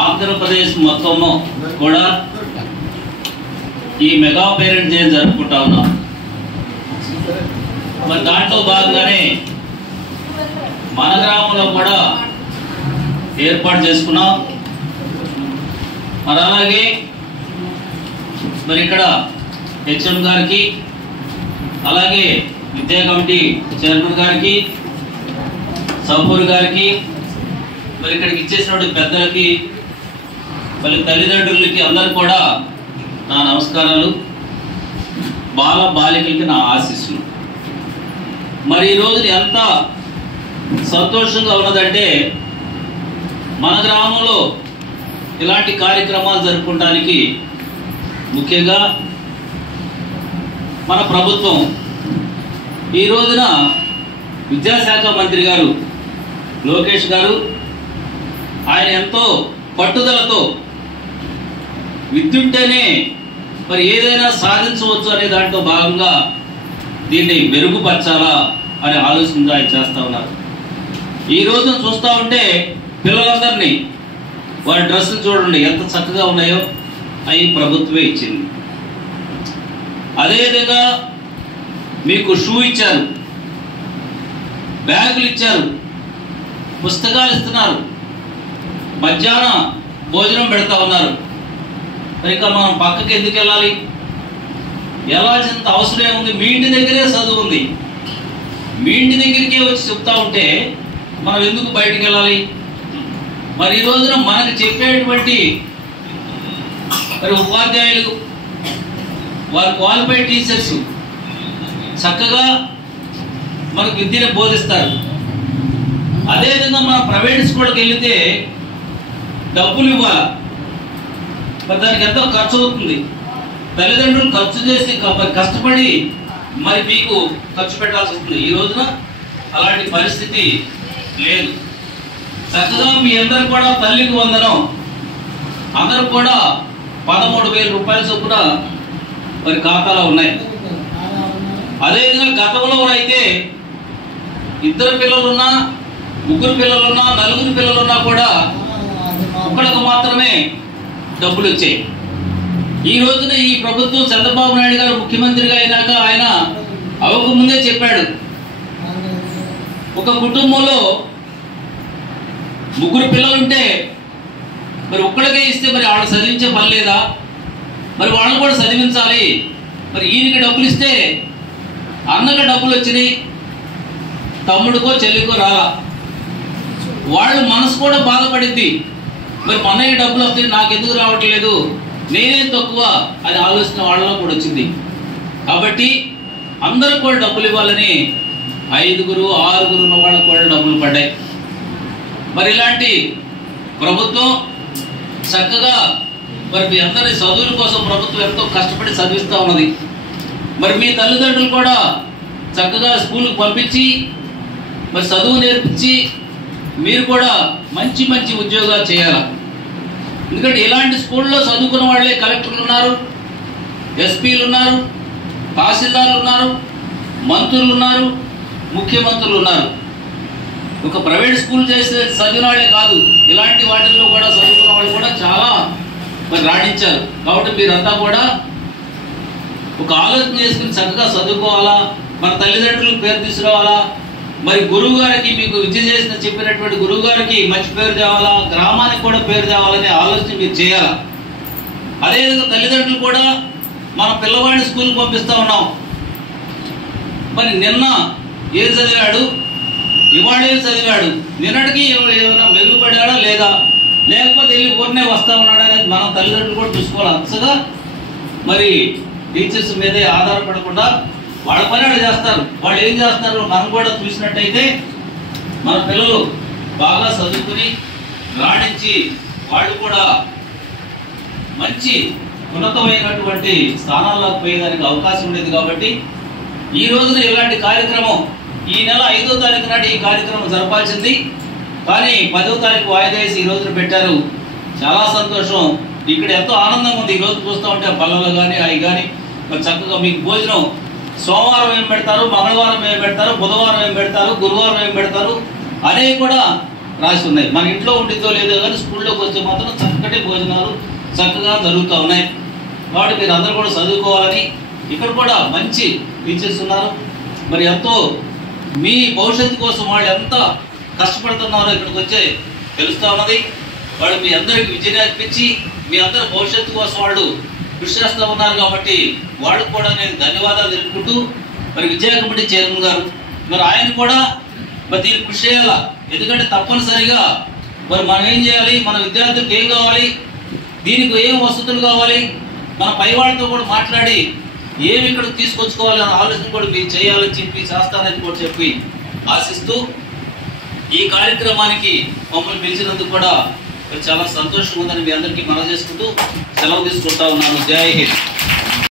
ఆంధ్రప్రదేశ్ మొత్తంలో కూడా ఈ మెగా పేరెంట్ డే జరుపుకుంటా ఉన్నాం. మరి దాంట్లో భాగంగానే మన గ్రామంలో కూడా ఏర్పాటు చేసుకున్నాం. మరి అలాగే మరి ఇక్కడ హెచ్ఎం గారికి, అలాగే విద్యా కమిటీ చైర్మన్ గారికి, సౌపూర్ గారికి, మరి ఇక్కడికి ఇచ్చేసినటువంటి పెద్దలకి, మరి తల్లిదండ్రులకి అందరు కూడా నా నమస్కారాలు, బాల బాలికలకి నా ఆశీస్సులు. మరి ఈరోజు ఎంత సంతోషంగా ఉన్నదంటే మన గ్రామంలో ఇలాంటి కార్యక్రమాలు జరుపుకోవడానికి ముఖ్యంగా మన ప్రభుత్వం ఈ రోజున విద్యాశాఖ మంత్రి గారు లోకేష్ గారు ఆయన ఎంతో పట్టుదలతో విద్యుంటేనే మరి ఏదైనా సాధించవచ్చు అనే దాంట్లో భాగంగా దీన్ని మెరుగుపరచాలా అనే ఆలోచన ఆయన చేస్తూ ఉన్నారు. ఈ రోజున చూస్తూ ఉంటే పిల్లలందరినీ వారి డ్రెస్సులు చూడండి ఎంత చక్కగా ఉన్నాయో, అవి ప్రభుత్వమే ఇచ్చింది. అదేవిధంగా మీకు షూ ఇచ్చారు, బ్యాగులు ఇచ్చారు, పుస్తకాలు ఇస్తున్నారు, మధ్యాహ్నం భోజనం పెడతా ఉన్నారు. ఇక మనం పక్కకి ఎందుకు వెళ్ళాలి? వెళ్ళాల్సినంత అవసరం ఏముంది? మీ ఇంటి దగ్గరే చదువు ఉంది. మీ ఇంటి దగ్గరికే వచ్చి చెప్తా ఉంటే మనం ఎందుకు బయటికి వెళ్ళాలి? మరి ఈ రోజున మనకు చెప్పేటువంటి మరి ఉపాధ్యాయులు, వారు క్వాలిఫైడ్ టీచర్స్ చక్కగా మనకు విద్యను బోధిస్తారు. అదేవిధంగా మనం ప్రైవేట్ స్కూల్కి వెళితే డబ్బులు ఇవ్వాలి, మరి దానికి ఎంతో ఖర్చు అవుతుంది. తల్లిదండ్రులు ఖర్చు చేసి కష్టపడి మరి మీకు ఖర్చు పెట్టాల్సి వస్తుంది. ఈ రోజున అలాంటి పరిస్థితి లేదు. చక్కగా మీ అందరూ కూడా తల్లికి వందనం, అందరూ కూడా 13,000 రూపాయల చొప్పున మరి ఖాతాలో ఉన్నాయి. అదేవిధంగా గతంలో అయితే 2 పిల్లలున్నా, 3 పిల్లలున్నా, 4 పిల్లలున్నా కూడా ఒక్కడికి మాత్రమే డబ్బులు వచ్చాయి. ఈ రోజున ఈ ప్రభుత్వం చంద్రబాబు నాయుడు గారు ముఖ్యమంత్రిగా అయినాక ఆయన అవక ముందే చెప్పాడు, ఒక కుటుంబంలో 3 పిల్లలుంటే మరి ఒక్కడికే ఇస్తే మరి వాళ్ళు చదివించే పని లేదా? మరి వాళ్ళని కూడా చదివించాలి. మరి ఈయనకి డబ్బులు ఇస్తే అన్నకి డబ్బులు వచ్చినాయి, తమ్ముడికో చెల్లికో రాలా. వాళ్ళు మనసు కూడా బాధపడింది, మరి మా అన్నయ్య డబ్బులు వస్తాయి నాకు ఎందుకు రావట్లేదు, నేనేం తక్కువ అని ఆలోచన వాళ్ళలో కూడా వచ్చింది. కాబట్టి అందరూ కూడా డబ్బులు ఇవ్వాలని 5, 6 ఉన్న వాళ్ళకు కూడా డబ్బులు పడ్డాయి. మరి ఇలాంటి ప్రభుత్వం చక్కగా మరి మీ అందరి చదువుల కోసం ప్రభుత్వం ఎంతో కష్టపడి చదివిస్తూ ఉన్నది. మరి మీ తల్లిదండ్రులు కూడా చక్కగా స్కూల్కి పంపించి మరి చదువు నేర్పించి మీరు కూడా మంచి మంచి ఉద్యోగాలు చేయాలి. ఎందుకంటే ఇలాంటి స్కూల్లో చదువుకున్న వాళ్ళే కలెక్టర్లు ఉన్నారు, ఎస్పీలు ఉన్నారు, తహసీల్దార్లు ఉన్నారు, మంత్రులు ఉన్నారు, ముఖ్యమంత్రులు ఉన్నారు. ఒక ప్రైవేట్ స్కూల్ చేసే చదివిన వాళ్ళే కాదు, ఇలాంటి వాటిల్లో కూడా చదువుకున్న వాళ్ళు కూడా చాలా మరి రాణించారు. కాబట్టి మీరంతా కూడా ఒక ఆలోచన చేసుకుని చక్కగా చదువుకోవాలా, మన తల్లిదండ్రులకు పేరు తీసుకురావాలా, మరి గురువు గారికి మీకు విద్య చేసిన చెప్పినటువంటి గురువు గారికి మంచి పేరు తేవాలా, గ్రామానికి కూడా పేరు తేవాలనే ఆలోచన మీరు చేయాలా. అదేవిధంగా తల్లిదండ్రులు కూడా మన పిల్లవాడిని స్కూల్కి పంపిస్తూ ఉన్నాం. మరి నిన్న ఏం చదివాడు, ఇవాళ ఏం చదివాడు, నిన్నటికి ఏమైనా మెరుగుపడాడా లేదా, లేకపోతే వెళ్ళి ఊరినే వస్తా ఉన్నాడా అనేది మనం తల్లిదండ్రులు కూడా చూసుకోవాలి. అంతగా మరి టీచర్స్ మీదే ఆధారపడకుండా వాళ్ళ పని వాళ్ళు చేస్తారు. వాళ్ళు ఏం చేస్తున్నారు మనం కూడా చూసినట్టయితే మన పిల్లలు బాగా చదువుకుని రాణించి వాళ్ళు కూడా మంచి ఉన్నతమైనటువంటి స్థానాల్లోకి పోయేదానికి అవకాశం ఉండేది. కాబట్టి ఈ రోజున ఇలాంటి కార్యక్రమం ఈ నెల 5వ తారీఖు నాటి ఈ కార్యక్రమం జరపాల్సింది, కానీ 10వ తారీఖు వాయిదా వేసి ఈ రోజున పెట్టారు. చాలా సంతోషం. ఇక్కడ ఎంతో ఆనందంగా ఉంది. ఈ రోజు చూస్తూ ఉంటే పళ్ళలో కానీ అవి కానీ మరి చక్కగా మీకు భోజనం సోమవారం ఏం పెడతారు, మంగళవారం ఏం పెడతారు, బుధవారం ఏం పెడతారు, గురువారం ఏం పెడతారు అనేవి కూడా రాసి ఉన్నాయి. మన ఇంట్లో ఉంటుందో లేదో కానీ స్కూల్లోకి వస్తే మాత్రం చక్కటి భోజనాలు చక్కగా జరుగుతూ ఉన్నాయి. కాబట్టి మీరు అందరూ కూడా చదువుకోవాలని, ఇక్కడ కూడా మంచి టీచర్స్ ఉన్నారు. మరి ఎంతో మీ భవిష్యత్తు కోసం వాళ్ళు ఎంత కష్టపడుతున్నారో ఇక్కడికి వచ్చే తెలుస్తూ ఉన్నది. వాళ్ళు మీ అందరికి విద్య నేర్పించి మీ అందరి భవిష్యత్తు కోసం వాళ్ళు కృషి చేస్తూ ఉన్నారు. కాబట్టి వాళ్ళకు కూడా నేను ధన్యవాదాలు తెలుపుకుంటూ, మరి విద్యా కమిటీ చైర్మన్ గారు మరి ఆయన కూడా మరి దీనికి కృషి చేయాలా. ఎందుకంటే తప్పనిసరిగా మరి మనం ఏం చేయాలి, మన విద్యార్థులకు ఏం కావాలి, దీనికి ఏం వసతులు కావాలి, మన పై వాళ్ళతో కూడా మాట్లాడి ఏమి ఇక్కడ తీసుకొచ్చుకోవాలనే ఆలోచన కూడా మీరు చేయాలని చెప్పి శాస్త్రాన్ని కూడా చెప్పి ఆశిస్తూ, ఈ కార్యక్రమానికి మమ్మల్ని పిలిచినందుకు కూడా చాలా సంతోషంగా ఉందని మీ అందరికీ మనవి చేసుకుంటూ సెలవు తీసుకుంటా ఉన్నాను. జై హింద్.